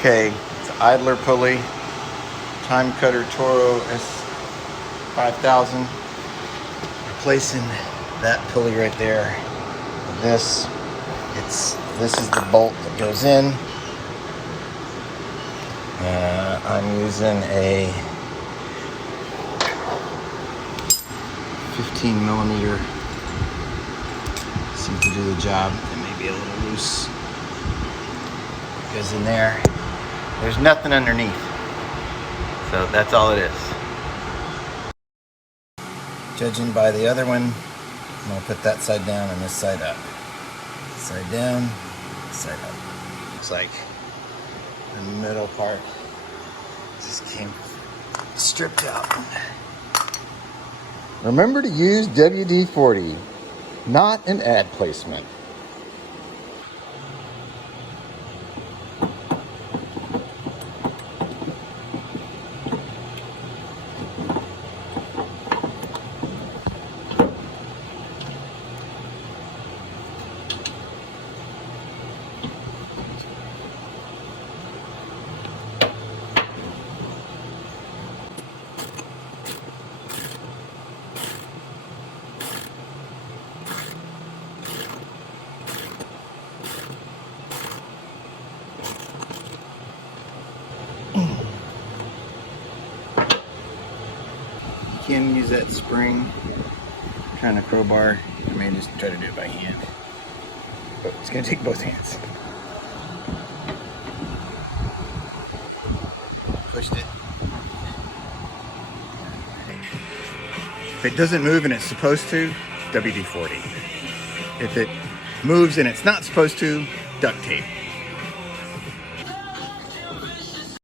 Okay, it's an idler pulley, Timecutter Toro S5000. Replacing that pulley right there with this. This is the bolt that goes in. I'm using a 15 millimeter. Seems to do the job. It may be a little loose. Goes in there. There's nothing underneath. So that's all it is. Judging by the other one, I'm going to put that side down and this side up. Side down, side up. Looks like the middle part just came stripped out. Remember to use WD-40, not an ad placement. You can use that spring kind of crowbar. I may just try to do it by hand, but it's going to take both hands. Pushed it. If it doesn't move and it's supposed to, WD-40. If it moves and it's not supposed to, duct tape.